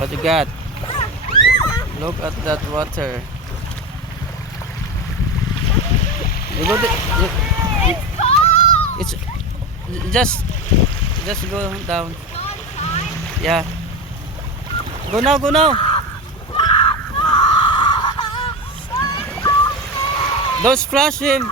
What you got? Look at that water. You go it's just go down. Yeah. Go now, go now. Don't splash him.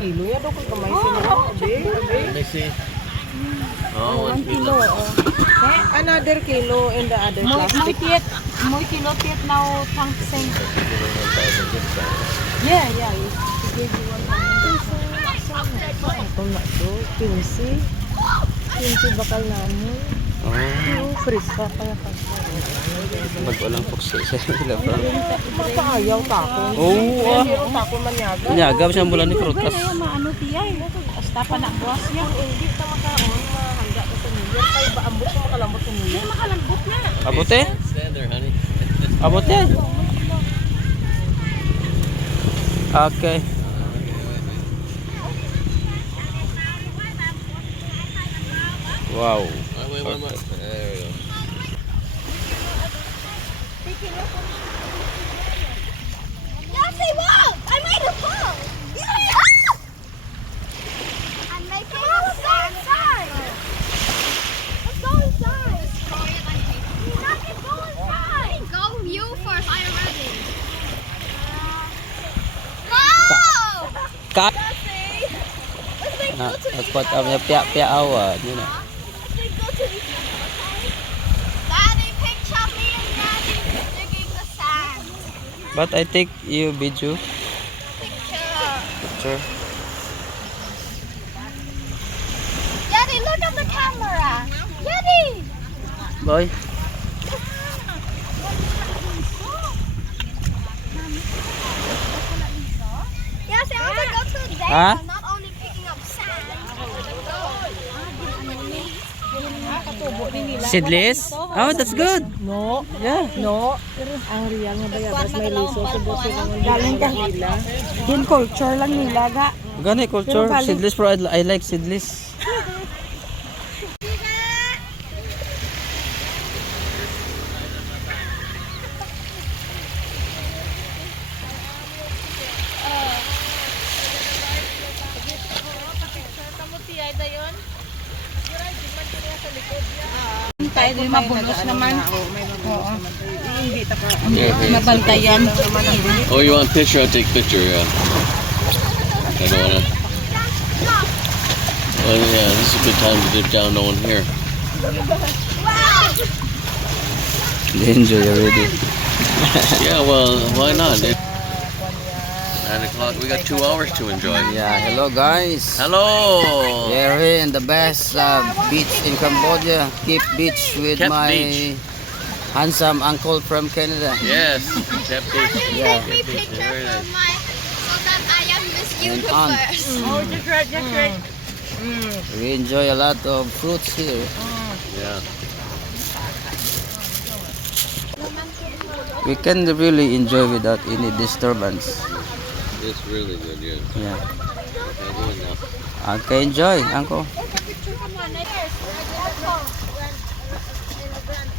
Kilo ya daw kung kamay sila. Oh, 1 kilo. Another kilo in the other plastic. Muy kilo tiet now tang sing. Yeah. You give you 100. Ito na to. 15. 15 bakal namin. Oh, Freeze pa kaya ka. pag walang pukso sa sila pa. Ayaw tako. Oh, Pero tako manyaga. nyaga siya bulan ni prutas. Kaya maano tiyay. Hasta pa na buwas niya. Hindi ta makaon mahanda ka sa niya. Kay ba ambot mo makalambot sa niya. Makalambot na. Abote? Stand there, honey. Abote? Okay. Wow. Wait, one more. There we go. Yossi, whoa! I made a pole! I'm making a sign! Let's go inside! Not to go inside! Go you first, I am ready. Go! Cut. Yossi! Let's make Na, go to the nagpot ang pia awa, you know. Let's make go to the okay? Daddy, picture me and Daddy digging the sand. But I take you video Picture. picture. Yeti, look at the camera. Yeti. Boy. Yes, I want to go to the dam. Huh? Not only picking up sand. Seedless? Oh, that's good. No. Yeah. No. Ang real nga bayabas may liso sa buso ng Galing ka. nila. Din culture lang nila ga. Gani culture. Pero galing- Seedless bro. I like seedless. Tayo din mabulos naman. Oo. Yeah, here. Mabantayan. Oh, you want a picture? I'll take a picture, yeah. I don't wanna. Well, yeah, this is a good time to dip down. No one here. They enjoy already. Yeah, well, why not? 9 o'clock. We got 2 hours to enjoy. Yeah, hello guys. Hello. We're here in the best beach in Cambodia, Cape Beach, with Cape my Beach. handsome uncle from Canada. Yes. Cape Beach. Yeah. Take me Cape Beach. picture Very from nice. my so that I am Miss And aunt. Universe. Oh, just right. We enjoy a lot of fruits here. Yeah. We can really enjoy without any disturbance. It's really good, yeah. Yeah. Okay, go in now. Okay, enjoy, uncle.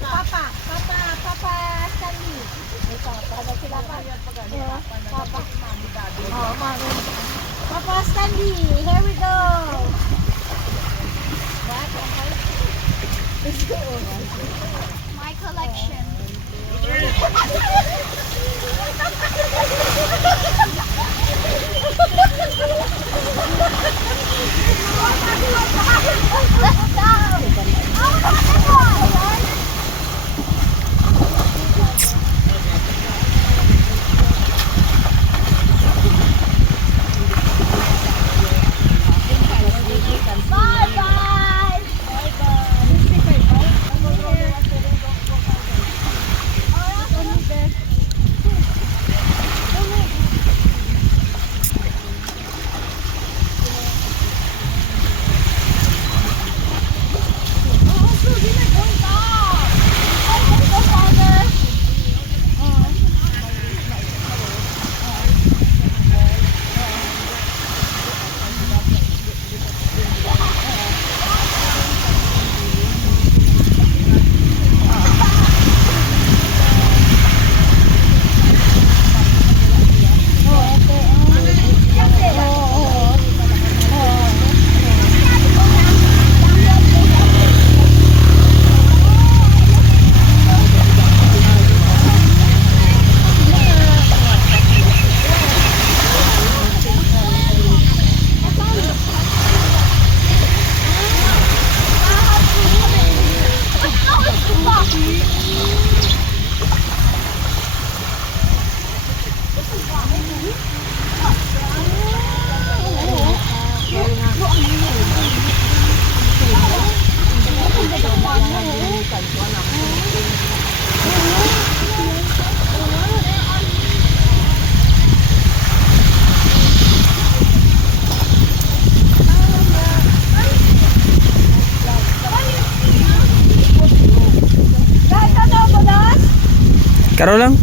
Papa, Stanley. Papa Stanley, here we go. My collection. Let's go. Karo lang.